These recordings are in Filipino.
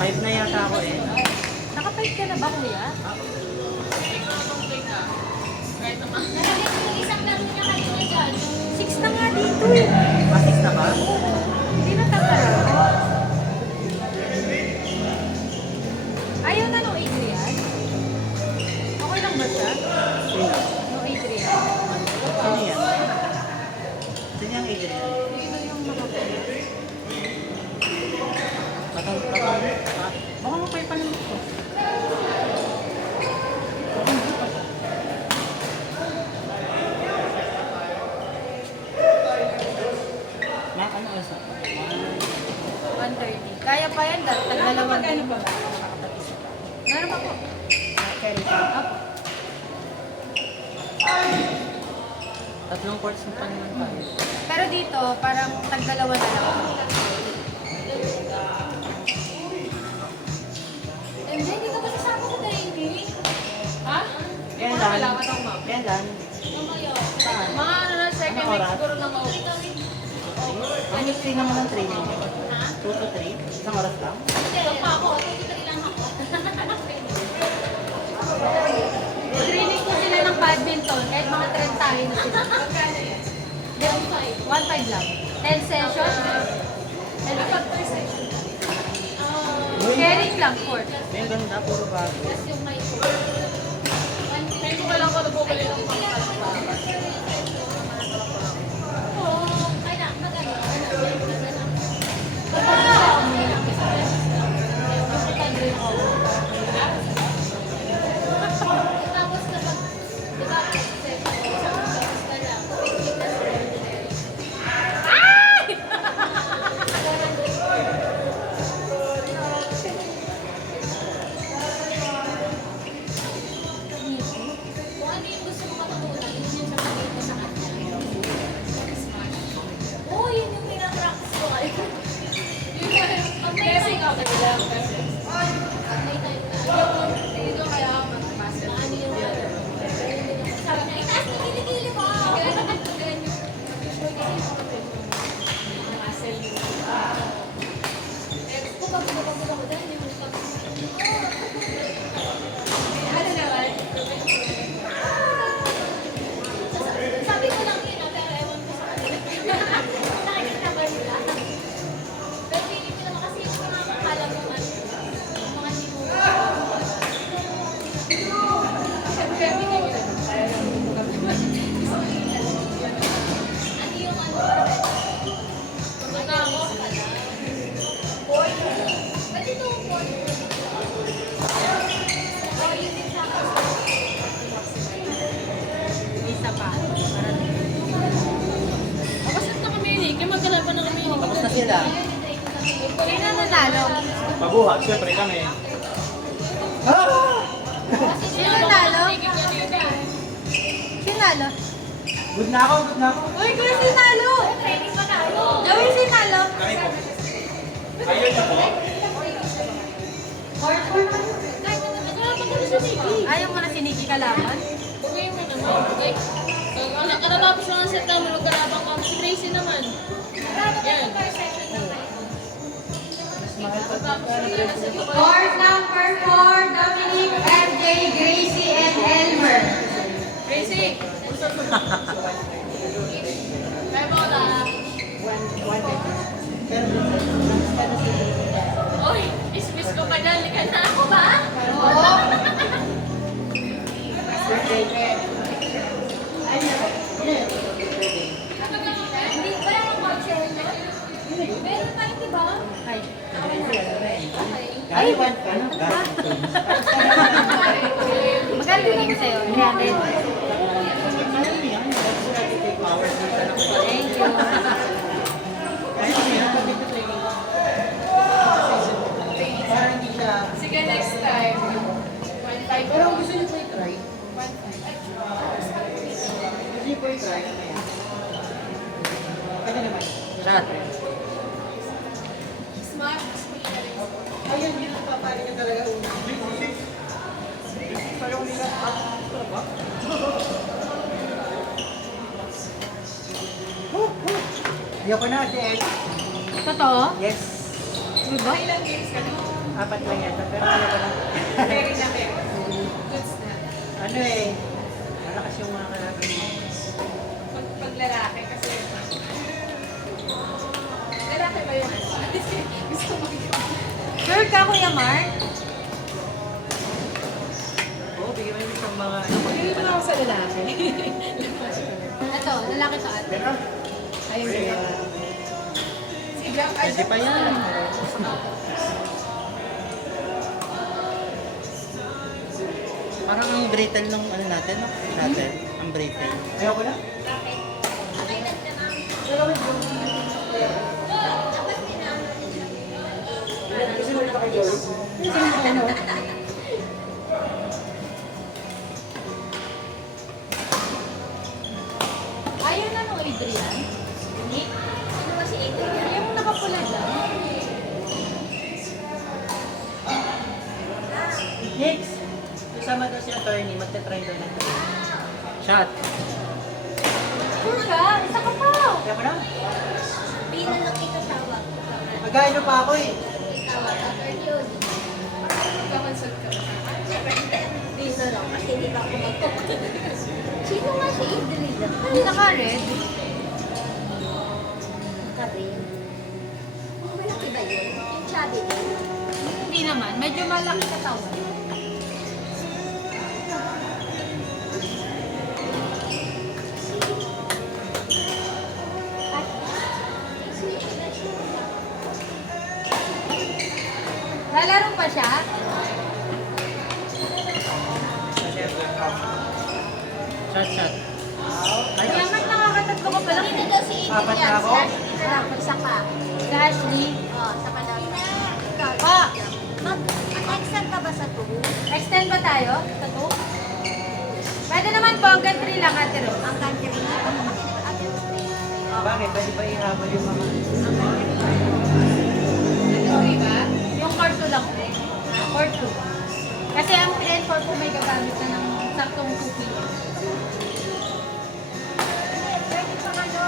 5 na yata ako eh. Naka-5 ka na ba, kuya? Isang laro niya kayo na dyan. 6 na nga dito eh. Masis na ba? Hindi na tagkaraan. Ayaw na nung Adrian? Okay lang ba siya? Sino? Nung Adrian? Sino yan? Sino yung Adrian? Ito yung nakapaya. Baka mapay pa naman ito. Ano oras na? 1:30. Kaya pa yan, tag-dalawang game. Meron pa po. Apo. Tatlong quarts na pa naman tayo. Pero dito, parang tag-dalawa na lang. MJ, hindi ka ba sasama sa training? Ha? Yan lang. Yan lang. Mamaya. Saan? Mga ano na, second Anong week oras? siguro na maubos. Ang iksi naman ng training mo? Ha? 2 to 3? Isang oras lang? Hindi, pa ako. Tuloy lang ako. Training ko sila ng badminton, kahit mga 30 tayo na sila. 1.5 lang. 10 sessions. And pag per session. Sharing lang, 4. May ganda, puro bago. Tapos yung may Hindi ko kailangan ko nabubali ng mga Oo, kaya maganda. Tapos kapag, di ba, isang oras ka lang, kung ano yung gusto mo matutunan, yun yung sasabihin mo sa kanya. Oo, yun yung pinapractice ko kayo. Yun yung, pag may time ka, pag may time ka, dito kaya ako mag-master. Ano yung sabi niya, itaas mo kilikili mo! Kung pag-pag-pag ako dahil yung ano naman? Sabi ko lang yun, pero ewan ko sa kanila. Nakikita ba nila? Pero feeling ko naman kasi yung mga akala mo man, yung mga hindi mo. Siyempre, bigyan nyo. Ano yung ano? Ano ako? Boy. Ba't ito ang boy? Oh, yun din sa akin. Isa pa. Kapasat na kami ni. Kaya magkalaban na kami. Tapos na sila. Sino nanalo? Mabuhat, siyempre kami. Sino nanalo? Sino nanalo? Good na ako, good na ako. Uy, Kuya sinalo! Training pa tayo. Gawin sinalo! Kami po. Ayun na po. Kahit naman, wala pa kami sa TV. Ayaw mo na si Nikki kalaban? Bugay mo naman. Bugay. Ano tapos mga set namin, magkalabang kami. Si Tracy naman. Yan. Court number 4, Dominic, MJ, Gracie, and Elmer. Tracy! May bola. Oy, ismiss ko pa dyan. Likan na ako ba? Hindi ba yung kotse? Meron pa rin, di ba? Ay. Ay, one ka na. Magkano bigay ko sa'yo? 300. Thank you. Parang hindi siya. Sige, next time. 1.5. Pero gusto niyo po i-try? Gusto niyo po i-try? Ano naman? Chat. Smart. Ayun, yun ang papari niya talaga una. Sayaw nila. Ayoko na, Jen. Totoo? Yes. Diba? Ilang games ka na? Apat lang yata, pero ano ba lang? Very na very. Goods na. Ano eh, malakas yung mga kalaban mo. Pag lalaki kasi. Lalaki ba yun? Gusto mo Sure ka, Kuya Mark? Oo, bigyan mo yung isang mga ano. Hindi mo ako sa lalaki. Ito, lalaki to ate. Ayun siya. Si Jack, ay, Pwede pa yan. Parang ang brittle nung ano natin, no? Natin, ang brittle. Ayoko na. ano? Ayaw na nung Adrian. Nick? Ano ba si Adrian? Yung nakapula dyan. Next! Kasama daw si attorney, magta-try daw ng shot. Sure ka? Isa ka pa. Ayoko na. Pina lang kita tawag. Magkano pa ako eh. Tawag. After yun. Magkakonsult ka ba? Pina lang. Kasi hindi na ako magkakonsult. Sino nga si Adrian? Naka-red. Naka-red. Malaki ba yun? Yung chubby din? Hindi naman. Medyo malaki katawan. Lalaro pa siya? Shot, shot. Kaya man nakakatatlo ka pala. Dito daw si Adrian. Apat na ako? Isa ka. Si Ashley. Oo, sa kanal. Pa! Mag-extend ka ba sa 2? Extend ba tayo? Sa 2? Pwede naman po, hanggang 3 lang, Ate Rose. Hanggang 3? Ate Rose 3. Bakit? Pwede ba ihabol yung mga... Sorry ba? Yung core 2 lang po. Core 2. Kasi ang 3 and 4 po may gagamit na ng saktong 2 kilos. Pwede pa ano,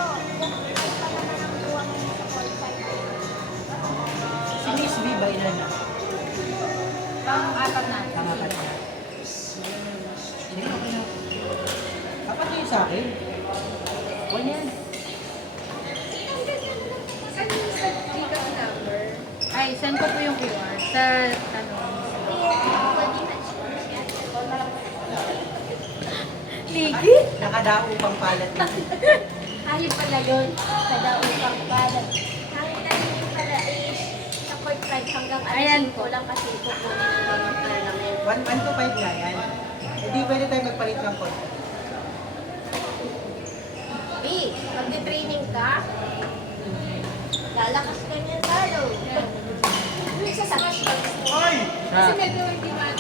Si Miss B ba ilan na? Pang-apat na. Pangapat na. Hindi ko na. Dapat yung sa akin. One yan. Saan yung sa dito ang number? Ay, send ko po yung QR sa ano. Ligi? Nakadao pang palat. Ayun pala yun. Sa daupang balat. Nakita niyo pala is sa court ride hanggang ayan po lang kasi kukunin natin yung tournament. 1 to 5 nga yan. Hindi pwede tayo magpalit ng code. B, magde-training ka? Lalakas ka niyan talo. Yung sa smash bags mo. Ay! Kasi medyo hindi man.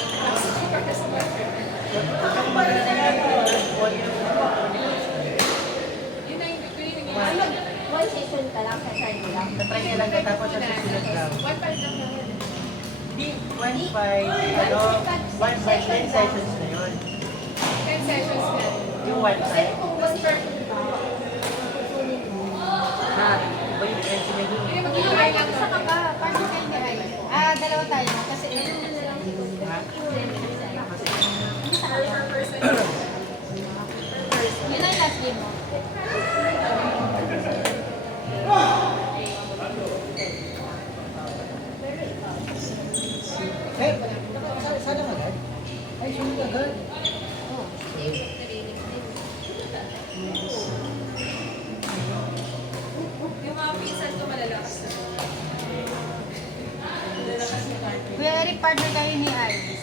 Yun na yung training. Ano? One session ka lang sa side lang. Natry ka lang tapos sa susunod round. One part lang naman. Hindi, 1-5, ano, 1-5, 10 sessions na yun. 10 sessions na. Yung 1-5. Kung mas part Ha, iba yung defense niya dun. Hindi mag-iway lang. Isa ka ba? Partner kayo ni Ay. Ah, dalawa tayo. Kasi Ha? yun na yung last game mo. Eh, sana agad? Ay, sunod agad. Yung mga pinsan ko malalakas na. Malalakas na partner. Kuya Eric, partner kayo ni Iris.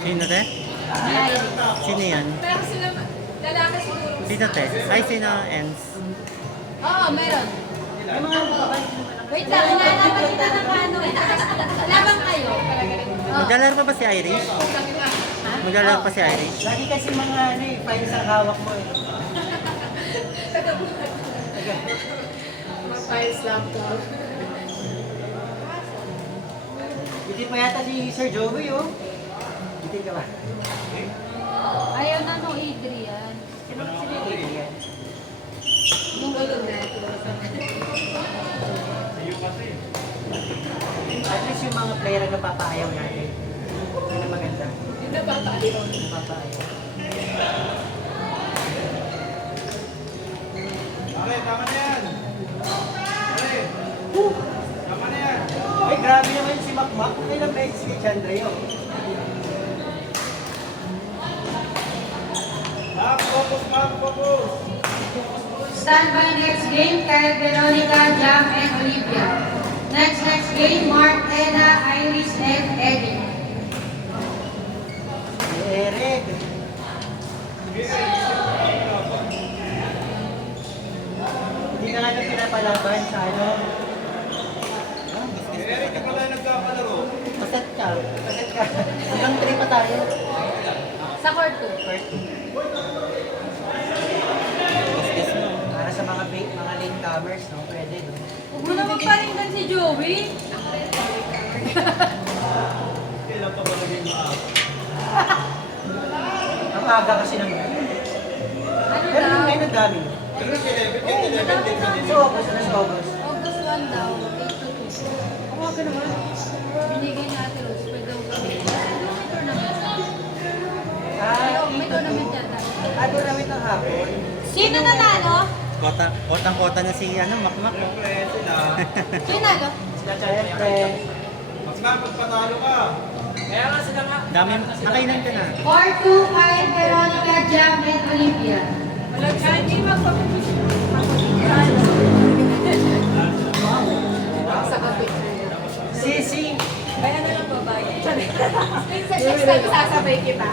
Sino te? Ni Iris. Sino yan? Pero sila, lalaki siguro. Sino te? Ay, sino Ens? Oo, meron. Yung mga Wait lang, hinahanapan kita ng ano. Labang kayo. maglalaro pa ba si Irish? Ha? Maglalaro pa si Irish? Lagi kasi mga ano eh, files ang hawak mo eh. Mga files laptop. Hindi pa yata si Sir Joey oh. Hindi ka ba? Ayaw na nung Adrian. Sino Adrian? Yung ulo na. At least Tapos yung mga player na napapaayaw natin. Yun ang maganda. Yung napapaayaw. Napapaayaw. Pare, tama na yan. Pare, tama na yan. Ay, grabe naman si Makmak. Kung kailang beses si Chandra yun. Focus, focus. Stand by next game, Kyle, Veronica, Jam, and Olivia. Next game, Mark, Ena, Iris, and Eddie. Eric. Hindi na nga pinapalaban sa ano. Eric, di pa tayo nagkapalaro. Paset ka. Paset ka. Hanggang 3 pa tayo. Sa court 2. Business mo. Para sa mga latecomers, no? Pwede, no? Huwag mo naman paringgan si Joey. Kailan pa ba naging maaga? Ang aga kasi ng Ano pero daw? yung ngayon ang dami. Pero si 11, kahit 11 din pa din. Sa August, ano sa August? August 1 daw, 8 to 2. Ang aga naman. Binigay ni Ate Rose, pwede daw gawin. May tournament. May Ito, tournament yata. tournament ng hapon. Sino nanalo? Kotang-kota na si Makmak. Siyempre, sila. Sino nalo? Siyempre, Mas nga, magpatalo ka. Dami, nakailan ka na? 4-2, Kyle, Veronica, Jam, and Olivia. Walang hindi magpapapit. Sa ka-picture niya. Sisi. Kaya na lang babae. Sa next time, sasabay kita.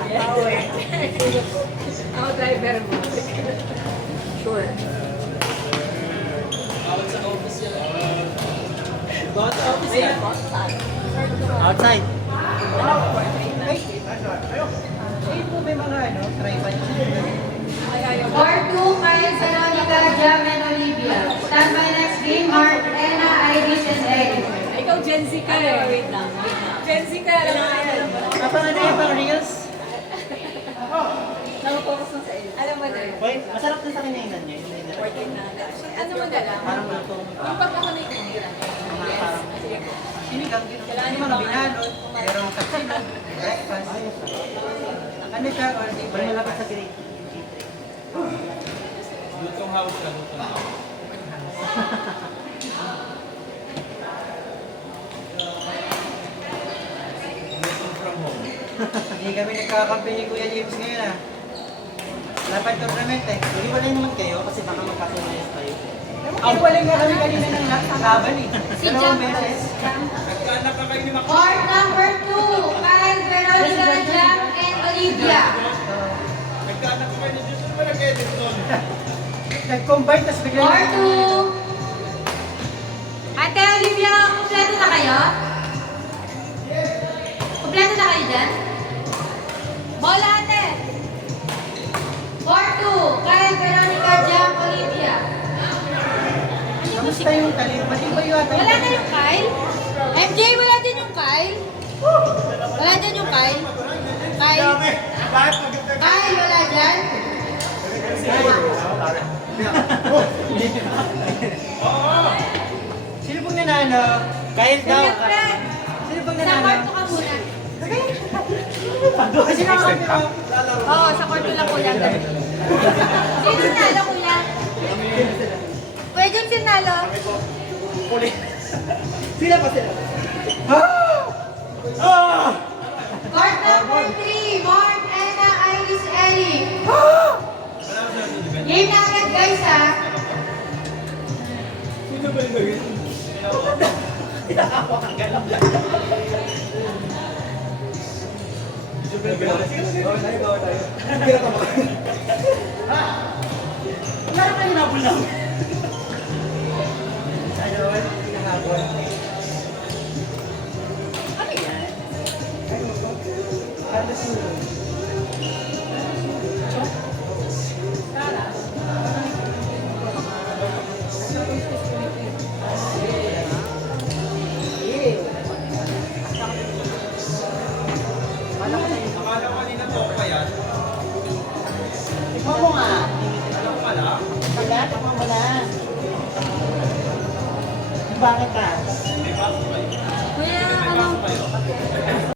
Ako driver mo. Sure. Outside. Ay, ayun po ba yung mga ano, tribal? 4-2, Kyle, Veronica, Jam, and Olivia. Stand by next game, Mark, Ena, Iris, and Eddie. Ikaw Gen Z ka eh. Wait lang. Gen Z ka alam mo yan. Kapag ano yung pang reels? Nakapokus na sa iyo. Alam mo na yun. Hoy, masarap din sa kinainan niya. Yun na yun. Working na. Ano mo na lang? Parang lutong. Yung pagkakamay ko nila. Parang Sinigang din. Yung mga binalot, merong kasino, breakfast. Ano siya, or di ba? parang malapit sa grade. Lutong house ka, lutong house. Lutong from home. Hindi kami nagkakampi ni Kuya James ngayon ah. Wala pa yung tournament eh. Hindi wala naman kayo kasi baka magkasulayas tayo. Ay, wala nga kami kanina ng laban eh. Si Dalawang Jam. beses. Nagkaanak ka kayo ni Mac. Court number 2, Kyle, Veronica, Jam, and Olivia. Nagkaanak ka kayo ni Diyos. Ano ba nag-edit doon? Nag-combine, tapos bigla Court 2. Ate Olivia, kumpleto na kayo? Kumpleto na kayo dyan? Bola ate! Court 2, Kyle, Veronica, Jam, Olivia. Kamusta yung talim? Matibay yung ata. Wala na yung Kyle? MJ, wala din yung Kyle? Wala din yung Kyle? Kyle? Kyle, wala dyan? Sino pong nanalo? Kyle daw. Siyempre, Sino pong sa nanalo? court 2 ka muna. Sino ang kampi mo? Oo, sa court 2 lang kuya. Sino nalo kuya? Kuya Jun, sino nalo? Court number 3, Mark, Ena, Iris, Ellie. Game na agad guys ha. Wala kayo nabol lang. Ano, hinahabol. Ano yan? Kada sulo. Akala ko kanina to pa yan. Tikman mo nga. Alam ko pala. Wala, tikman mo na. Bakit ka? Di ba?